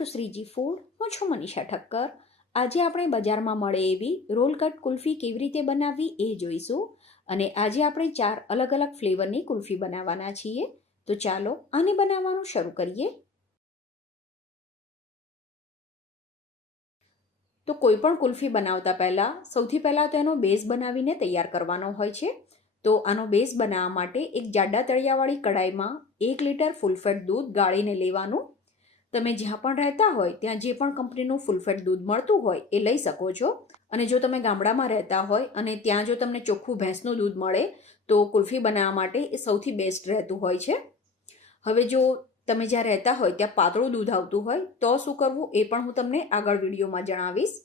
Two Shriji food. હું છું મનીષા ઠક્કર. આજે આપણે બજારમાં મળે એવી રોલ કટ કુલ્ફી કેવી રીતે બનાવવી એ જોઈશું. અને આજે આપણે 4 અલગ અલગ ફ્લેવરની કુલ્ફી બનાવવાના છીએ. તો ચાલો આને બનાવવાનું શરૂ કરીએ. તો કોઈ પણ કુલ્ફી બનાવતા પહેલાં સૌથી પહેલાં તો એનો બેઝ બનાવીને તૈયાર કરવાનો હોય છે. તો આનો બેઝ બનાવવા માટે એક જાડા તળિયાવાળી કડાઈમાં 1 લીટર ફૂલ ફેટ દૂધ ગાળીને લેવાનું. તમે જ્યાં પણ રહેતા હોય ત્યાં જે પણ કંપનીનું ફૂલ ફેટ દૂધ મળતું હોય એ લઈ શકો છો. અને જો તમે ગામડામાં રહેતા હોય અને ત્યાં જો તમને ચોખ્ખું ભેંસનું દૂધ મળે તો કુલ્ફી બનાવવા માટે એ સૌથી બેસ્ટ રહેતું હોય છે. હવે જો તમે જ્યાં રહેતા હોય ત્યાં પાતળું દૂધ આવતું હોય તો શું કરવું એ પણ હું તમને આગળ વિડીયોમાં જણાવીશ.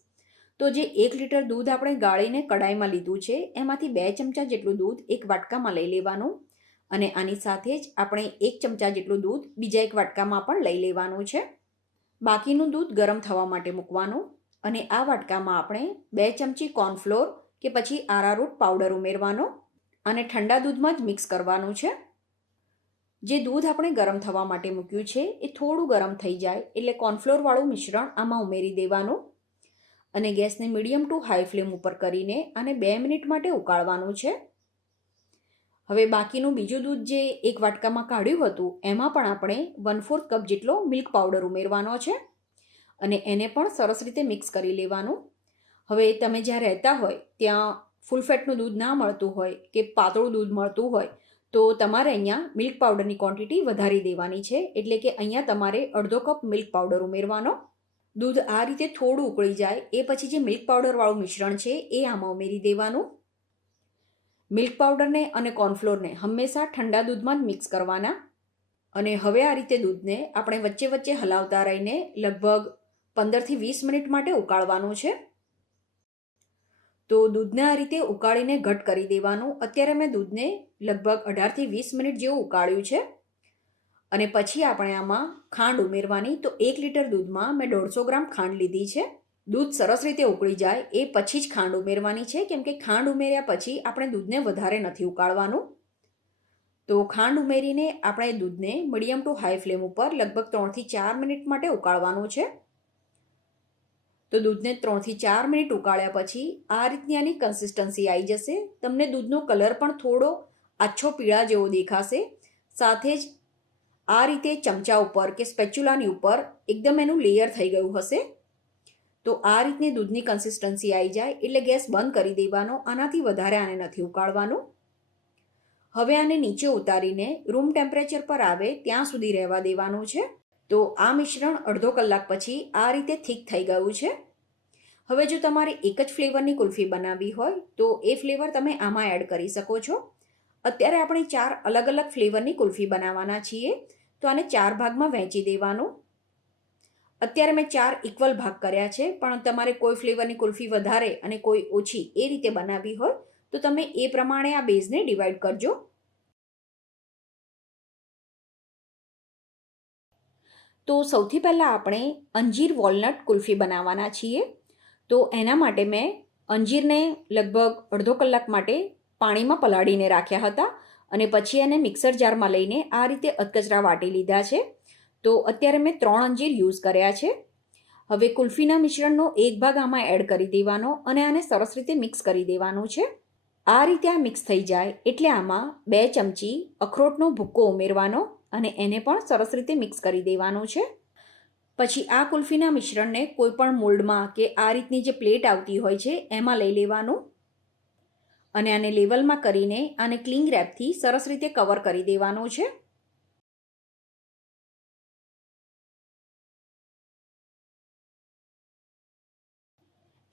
તો જે 1 લીટર દૂધ આપણે ગાળીને કડાઈમાં લીધું છે એમાંથી 2 ચમચા જેટલું દૂધ એક વાટકામાં લઈ લેવાનું. અને આની સાથે જ આપણે 1 ચમચા જેટલું દૂધ બીજા એક વાટકામાં પણ લઈ લેવાનું છે. બાકીનું દૂધ ગરમ થવા માટે મૂકવાનું. અને આ વાટકામાં આપણે 2 ચમચી કોર્નફ્લોર કે પછી આરારૂટ પાવડર ઉમેરવાનો અને ઠંડા દૂધમાં જ મિક્સ કરવાનું છે. જે દૂધ આપણે ગરમ થવા માટે મૂક્યું છે એ થોડું ગરમ થઈ જાય એટલે કોર્નફ્લોરવાળું મિશ્રણ આમાં ઉમેરી દેવાનું. અને ગેસને મીડિયમ ટુ હાઈ ફ્લેમ ઉપર કરીને આને 2 મિનિટ માટે ઉકાળવાનું છે. હવે બાકીનું બીજું દૂધ જે એક વાટકામાં કાઢ્યું હતું એમાં પણ આપણે 1/4 કપ જેટલો મિલ્ક પાવડર ઉમેરવાનો છે. અને એને પણ સરસ રીતે મિક્સ કરી લેવાનું. હવે તમે જ્યાં રહેતા હોય ત્યાં ફૂલ ફેટનું દૂધ ના મળતું હોય કે પાતળું દૂધ મળતું હોય તો તમારે અહીંયા મિલ્ક પાવડરની ક્વોન્ટિટી વધારી દેવાની છે. એટલે કે અહીંયા તમારે અડધો કપ મિલ્ક પાવડર ઉમેરવાનો. દૂધ આ રીતે થોડું ઉકળી જાય એ પછી જે મિલ્ક પાવડરવાળું મિશ્રણ છે એ આમાં ઉમેરી દેવાનું. મિલ્ક પાવડરને અને કોર્નફ્લોરને હંમેશા ઠંડા દૂધમાં જ મિક્સ કરવાના. અને હવે આ રીતે દૂધને આપણે વચ્ચે વચ્ચે હલાવતા રહીને લગભગ 15થી 20 મિનિટ માટે ઉકાળવાનું છે. તો દૂધને આ રીતે ઉકાળીને ઘટ કરી દેવાનું. અત્યારે મેં દૂધને લગભગ 18થી 20 મિનિટ જેવું ઉકાળ્યું છે. અને પછી આપણે આમાં ખાંડ ઉમેરવાની. તો 1 લીટર દૂધમાં મેં 150 ગ્રામ ખાંડ લીધી છે. દૂધ સરસ રીતે ઉકળી જાય એ પછી જ ખાંડ ઉમેરવાની છે, કેમ કે ખાંડ ઉમેર્યા પછી આપણે દૂધને વધારે નથી ઉકાળવાનું. તો ખાંડ ઉમેરીને આપણે દૂધને મીડિયમ ટુ હાઈ ફ્લેમ ઉપર લગભગ 3થી 4 મિનિટ માટે ઉકાળવાનું છે. તો દૂધને 3થી 4 મિનિટ ઉકાળ્યા પછી આ રીતની આની કન્સિસ્ટન્સી આવી જશે. તમને દૂધનો કલર પણ થોડો આછો પીળા જેવો દેખાશે. સાથે જ આ રીતે ચમચા ઉપર કે સ્પેચ્યુલાની ઉપર એકદમ એનું લેયર થઈ ગયું હશે. તો આ રીતની દૂધની કન્સિસ્ટન્સી આવી જાય એટલે ગેસ બંધ કરી દેવાનો. આનાથી વધારે આને નથી ઉકાળવાનું. હવે આને નીચે ઉતારીને રૂમ ટેમ્પરેચર પર આવે ત્યાં સુધી રહેવા દેવાનું છે. તો આ મિશ્રણ અડધો કલાક પછી આ રીતે થીક થઈ ગયું છે. હવે જો તમારે એક જ ફ્લેવરની કુલ્ફી બનાવવી હોય તો એ ફ્લેવર તમે આમાં એડ કરી શકો છો. અત્યારે આપણે 4 અલગ અલગ ફ્લેવરની કુલ્ફી બનાવવાના છીએ. તો આને 4 ભાગમાં વહેંચી દેવાનું. અત્યારે મેં 4 ઇક્વલ ભાગ કર્યા છે, પણ તમારે કોઈ ફ્લેવરની કુલ્ફી વધારે અને કોઈ ઓછી એ રીતે બનાવવી હોય તો તમે એ પ્રમાણે આ બેઝને ડિવાઈડ કરજો. તો સૌથી પહેલાં આપણે અંજીર વોલનટ કુલ્ફી બનાવવાના છીએ. તો એના માટે મેં અંજીરને લગભગ અડધો કલાક માટે પાણીમાં પલાળીને રાખ્યા હતા. અને પછી એને મિક્સર જારમાં લઈને આ રીતે અધકચરા વાટી લીધા છે. તો અત્યારે મેં 3 અંજીર યુઝ કર્યા છે. હવે કુલ્ફીના મિશ્રણનો એક ભાગ આમાં એડ કરી દેવાનો અને આને સરસ રીતે મિક્સ કરી દેવાનું છે. આ રીતે આ મિક્સ થઈ જાય એટલે આમાં 2 ચમચી અખરોટનો ભૂક્કો ઉમેરવાનો અને એને પણ સરસ રીતે મિક્સ કરી દેવાનું છે. પછી આ કુલ્ફીના મિશ્રણને કોઈ પણ મોલ્ડમાં કે આ રીતની જે પ્લેટ આવતી હોય છે એમાં લઈ લેવાનું. અને આને લેવલમાં કરીને આને ક્લિંગ રેપથી સરસ રીતે કવર કરી દેવાનું છે.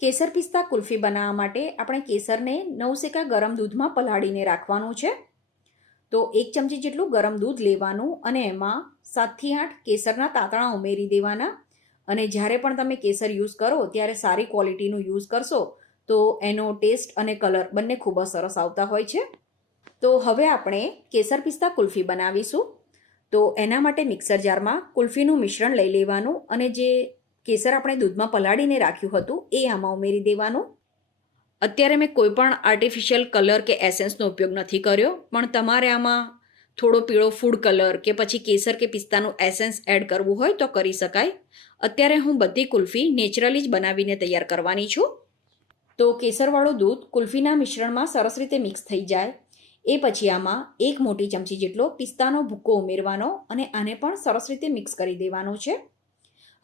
કેસર પિસ્તા કુલ્ફી બનાવવા માટે આપણે કેસરને 9 સેકા ગરમ દૂધમાં પલાળીને રાખવાનું છે. તો 1 ચમચી જેટલું ગરમ દૂધ લેવાનું અને એમાં 7થી 8 કેસરના તાંતણા ઉમેરી દેવાના. અને જ્યારે પણ તમે કેસર યુઝ કરો ત્યારે સારી ક્વોલિટીનું યુઝ કરશો તો એનો ટેસ્ટ અને કલર બંને ખૂબ જ સરસ આવતા હોય છે. તો હવે આપણે કેસર પિસ્તા કુલ્ફી બનાવીશું. તો એના માટે મિક્સર જારમાં કુલ્ફીનું મિશ્રણ લઈ લેવાનું અને જે કેસર આપણે દૂધમાં પલાળીને રાખ્યું હતું એ આમાં ઉમેરી દેવાનું. અત્યારે મેં કોઈ પણ આર્ટિફિશિયલ કલર કે એસેન્સનો ઉપયોગ નથી કર્યો, પણ તમારે આમાં થોડો પીળો ફૂડ કલર કે પછી કેસર કે પિસ્તાનું એસેન્સ એડ કરવું હોય તો કરી શકાય. અત્યારે હું બધી કુલ્ફી નેચરલી જ બનાવીને તૈયાર કરવાની છું. તો કેસરવાળું દૂધ કુલ્ફીના મિશ્રણમાં સરસ રીતે મિક્સ થઈ જાય એ પછી આમાં 1 મોટી ચમચી જેટલો પિસ્તાનો ભૂક્કો ઉમેરવાનો અને આને પણ સરસ રીતે મિક્સ કરી દેવાનો છે.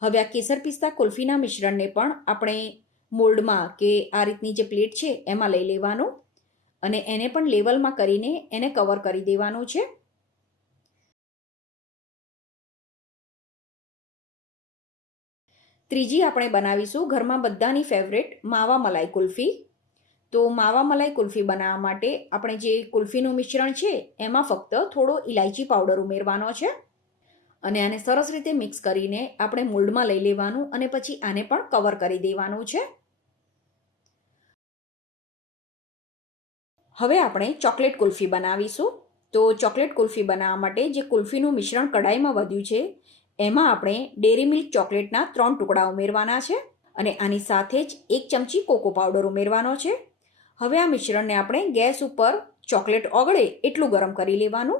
હવે આ કેસર પિસ્તા કુલ્ફીના મિશ્રણને પણ આપણે મોલ્ડમાં કે આ રીતની જે પ્લેટ છે એમાં લઈ લેવાનું અને એને પણ લેવલમાં કરીને એને કવર કરી દેવાનું છે. ત્રીજી આપણે બનાવીશું ઘરમાં બધાની ફેવરેટ માવા મલાઈ કુલ્ફી. તો માવા મલાઈ કુલ્ફી બનાવવા માટે આપણે જે કુલ્ફીનું મિશ્રણ છે એમાં ફક્ત થોડો ઇલાયચી પાવડર ઉમેરવાનો છે અને આને સરસ રીતે મિક્સ કરીને આપણે મોલ્ડમાં લઈ લેવાનું અને પછી આને પણ કવર કરી દેવાનું છે. હવે આપણે ચોકલેટ કુલ્ફી બનાવીશું. તો ચોકલેટ કુલ્ફી બનાવવા માટે જે કુલ્ફીનું મિશ્રણ કઢાઈમાં વધ્યું છે એમાં આપણે ડેરી મિલ્ક ચોકલેટના 3 ટુકડા ઉમેરવાના છે અને આની સાથે જ 1 ચમચી કોકો પાવડર ઉમેરવાનો છે. હવે આ મિશ્રણને આપણે ગેસ ઉપર ચોકલેટ ઓગળે એટલું ગરમ કરી લેવાનું.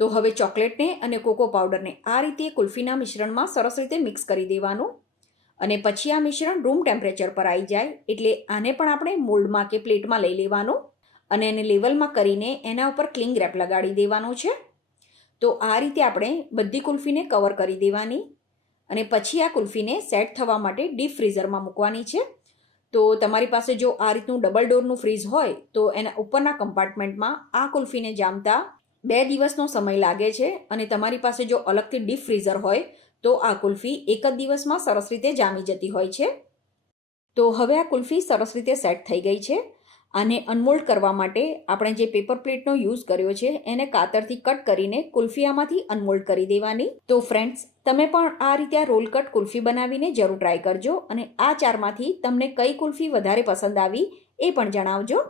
તો હવે ચોકલેટને અને કોકો પાવડરને આ રીતે કુલ્ફીના મિશ્રણમાં સરસ રીતે મિક્સ કરી દેવાનું અને પછી આ મિશ્રણ રૂમ ટેમ્પરેચર પર આવી જાય એટલે આને પણ આપણે મોલ્ડમાં કે પ્લેટમાં લઈ લેવાનું અને એને લેવલમાં કરીને એના ઉપર ક્લિંગ રેપ લગાડી દેવાનું છે. તો આ રીતે આપણે બધી કુલ્ફીને કવર કરી દેવાની અને પછી આ કુલ્ફીને સેટ થવા માટે ડીપ ફ્રીઝરમાં મૂકવાની છે. તો તમારી પાસે જો આ રીતનું ડબલ ડોરનું ફ્રીઝ હોય તો એના ઉપરના કમ્પાર્ટમેન્ટમાં આ કુલ્ફીને જામતા 2 દિવસનો સમય લાગે છે અને તમારી પાસે જો અલગથી ડીપ ફ્રીઝર હોય તો આ કુલ્ફી 1 જ દિવસમાં સરસ રીતે જામી જતી હોય છે. તો હવે આ કુલ્ફી સરસ રીતે સેટ થઈ ગઈ છે. આને અનમોલ્ડ કરવા માટે આપણે જે પેપર પ્લેટનો યુઝ કર્યો છે એને કાતરથી કટ કરીને કુલ્ફી આમાંથી અનમોલ્ડ કરી દેવાની. તો ફ્રેન્ડ્સ, તમે પણ આ રીતે આ રોલ કટ કુલ્ફી બનાવીને જરૂર ટ્રાય કરજો અને આ ચારમાંથી તમને કઈ કુલ્ફી વધારે પસંદ આવી એ પણ જણાવજો.